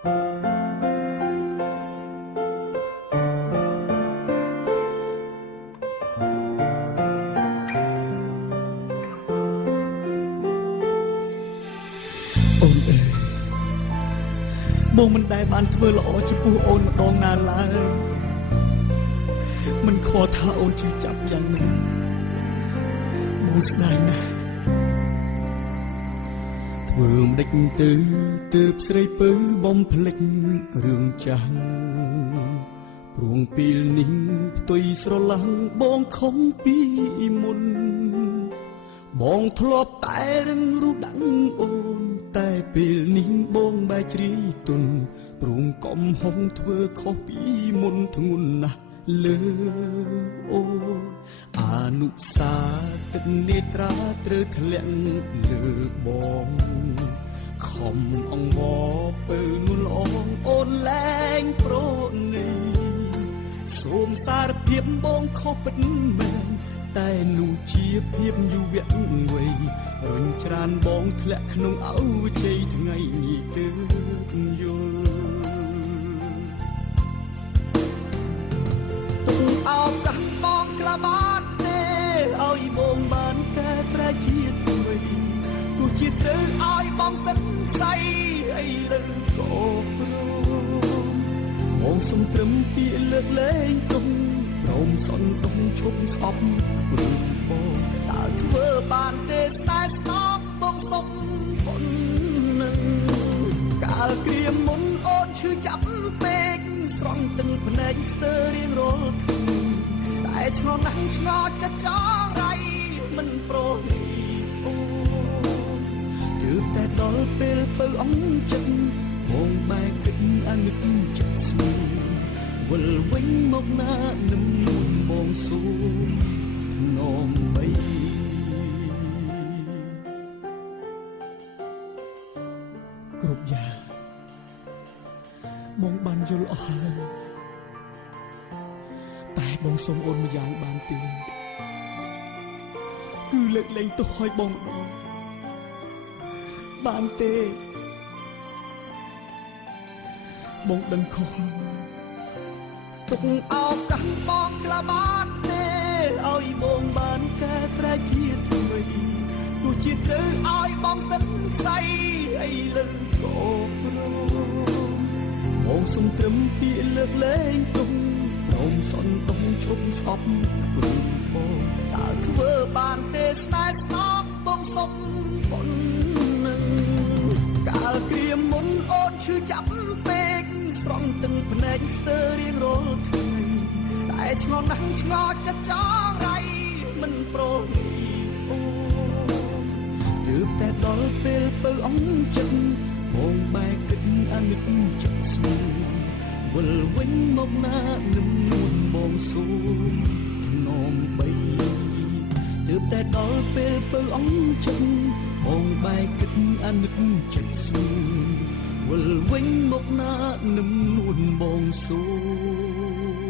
អូនអើយបងមិនដែលបានធ្វើល្អចំពោះអូនម្ដងណាឡើយមិនខ្វល់ថាអូនជឿចាប់យ៉ាងណាបងស្ដាយណាស់ធ្វើមិនដេចទៅទើបស្រីពៅបំភ្លេចរឿងចាស់ព្រោះពេលនេះផ្ទុយស្រឡះបងខំពីមុនបងធ្លាប់តែរឹងរូដឹងអូនតែពេលនេះបងបែកជ្រាយទុនព្រោះកំហុងធ្វើខុសពីមុនធ្ងន់ណាស់លើអូនអនុសាទឹកនេត្រាត្រូវធ្លាក់លើបងខំអង្វរពើនួលអងអូនលែងប្រណីសូមសារភាពបងខុសពិតមែនតែនោះជាភាពយុវវ័យរញច្រានបងធ្លាក់ក្នុងអវជ័យថ្ងៃនេះទើបយល់អោកាសបងក្លាបាត់ទេឲ្យបងបានកែប្រែជាថ្មីទោះជាត្រូវឲ្យបងសិនខ្សៃអីលើក៏ព្រមបងសុំត្រឹមពាក្យលើកលែងទុំព្រមសន់ទុំឈប់ស្អប់ព្រមបងតើធ្វើបានទេស្នេហ៍ស្នប់បងសុំប៉ុណ្ណឹងកាលគ្រាមុនអូនឈឺចាប់ពេកស្រង់ទឹកភ្នែកស្ទើររៀងរាល់ថ្ងៃតែឆ្ងល់ណាស់ឆ្ងល់ចិត្តចង់រៃមិនប្រណីអូនទើបតែដល់ពេលពៅអងចិត្តបងបែកគិតអនុចិត្តស្មូនវិលវិញមកណានឹមបងសូមថ្នមបីគ្រប់យ៉ាងបងបានយល់អស់ហើយតែបងសូមអូនម្យ៉ាងបានទេគឺលើកលែងទោសឲ្យបងម្ដងបានទេបងដឹងខុសហើយទុកឱកាសបងក្លាបាត់ទេឲ្យបងបានកែប្រែជាថ្មីទោះជាត្រូវឲ្យបងសិនខ្សៃអីលើក៏ព្រមបងសុំត្រឹមពាក្យលើកលែងទុំព្រមសន់ទុំឈប់ស្អប់ព្រមបងតើធ្វើបានទេស្នេហ៍ស្នប់បងសុំប៉ុណ្ណឹងកាលគ្រាមុនអូនឈឺចាប់ពេកស្រង់ទឹកភ្នែកស្ទើររៀងរាល់ថ្ងៃតែឆ្ងល់ណាស់ឆ្ងល់ចិត្តចង់រៃមិនប្រណីអូទើបតែដល់ពេលពៅអងចិត្តបងបែកគិតអនុចិត្តស្មូនវិលវិញមកណានឹមនួនបងសូមថ្នមបីទើបតែដល់ពេលពៅអងចិត្តបងបែកគិតអនុចិត្តស្មូនវិលវិញមកណានឹមនួនបងសូម